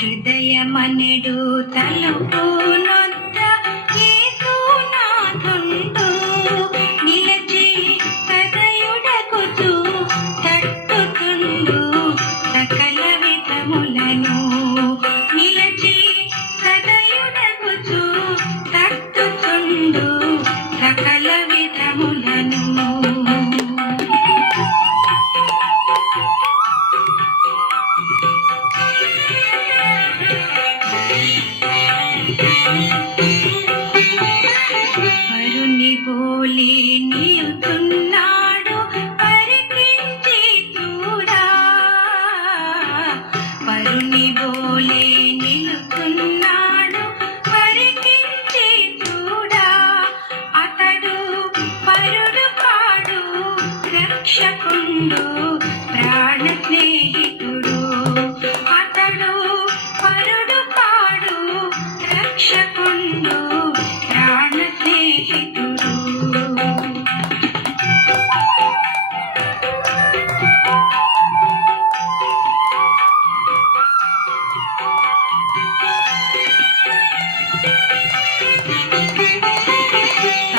హృదయమనెడు తలుపు నొద్ద యేసునాథుండు నిలచి హృదయుడకుచు తట్టుతుండు సకల విధములను నిలచి హృదయుడకుచు తట్టుతుండు సకల విధములను వరుని పోలి నిలుతున్నాడు పరికించి చూడా వరుని పోలి నిలుతున్నాడు పరికించి చూడా అతడు పరుడు కాడు రక్షకుండు ప్రాణ స్నేహితుడు అతడు పరుడు కాడు రక్షకుండు ప్రాణ స్నేహితుడు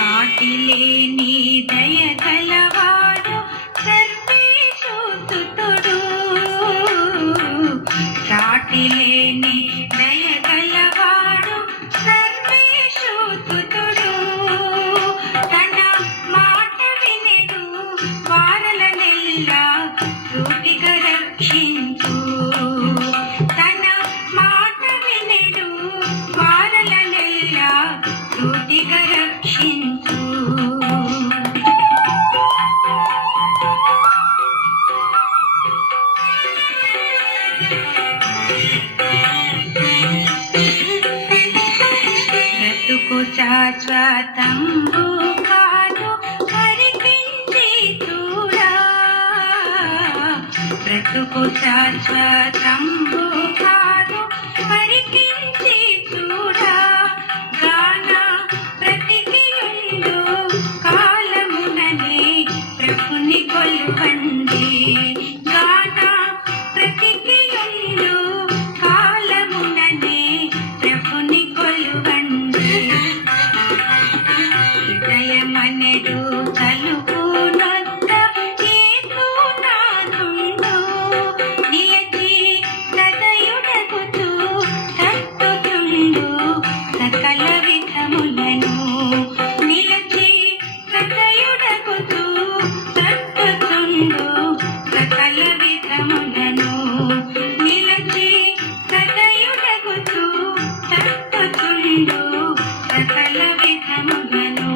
సాటిలేని దయగలవాడు సర్వేశుతుడు సాటిలేని దయగలవాడు సర్వేశుతుడు తన మాట వినెడు వారలనెల్లా సూటిగా రక్షించు తన మాట వినెడు వారలనెల్లా సూటిగా రక్షించు బ్రతుకు శాశ్వతంబు కాదు పరికించి చూడా బ్రతుకు శాశ్వతంబు కాదు పరికించి చూడా గాన బ్రతికియుండు కాలముననే ప్రభుని కొలువండి గాన బ్రతికియుండు కాలముననే ప్రభుని కొలువండి హృదయమనెడు తలుపు నొద్ద యేసునాథుండు నిలచి హృదయుడకుచు తట్టుతుండు సకల విధములను నిలచి హృదయుడకుచు తట్టుతుండు సకల విధములను నిలచి హృదయుడకుచు తట్టుతుండు సకల విధములను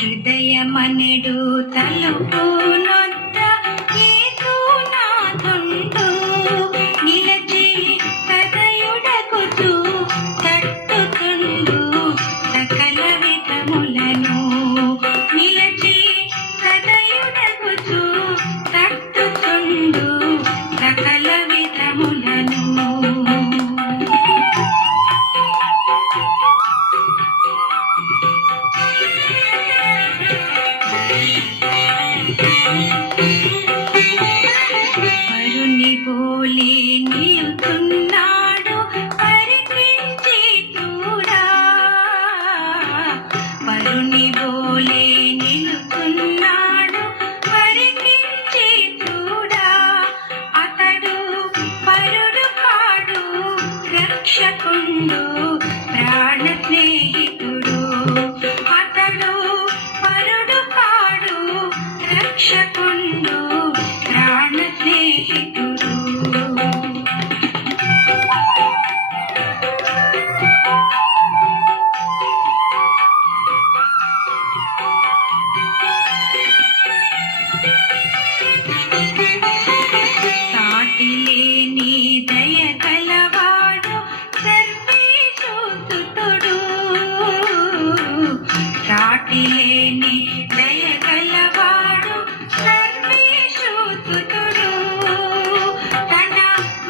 హృదయమనెడు తలుపు నొద్ద యేసునాథుండు నిలచి హృదయుడకుచు తట్టుతుండు సకల విధములను నిలచి హృదయుడకుచు తట్టుతుండు సకల విధములను వరుని పోలి నిలుతున్నాడు పరికించి చూడా వరుని పోలి నిలుతున్నాడు పరికించి చూడా అతడు పరుడు కాడు రక్షకుండు ప్రాణ స్నేహితుడు అతడు పరుడు కాడు రక్షకుండు ప్రాణ స్నేహితుడు సాటిలేని దయగలవాడు సర్వేశుతుడు సాటిలేని దయగలవాడు సర్వేశుతుడు తన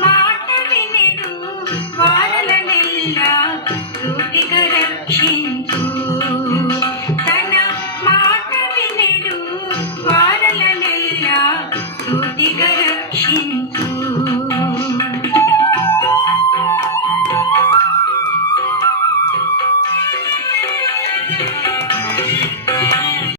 మాట వినెడు వారలనెల్లా సూటిగా రక్షించు తన మాట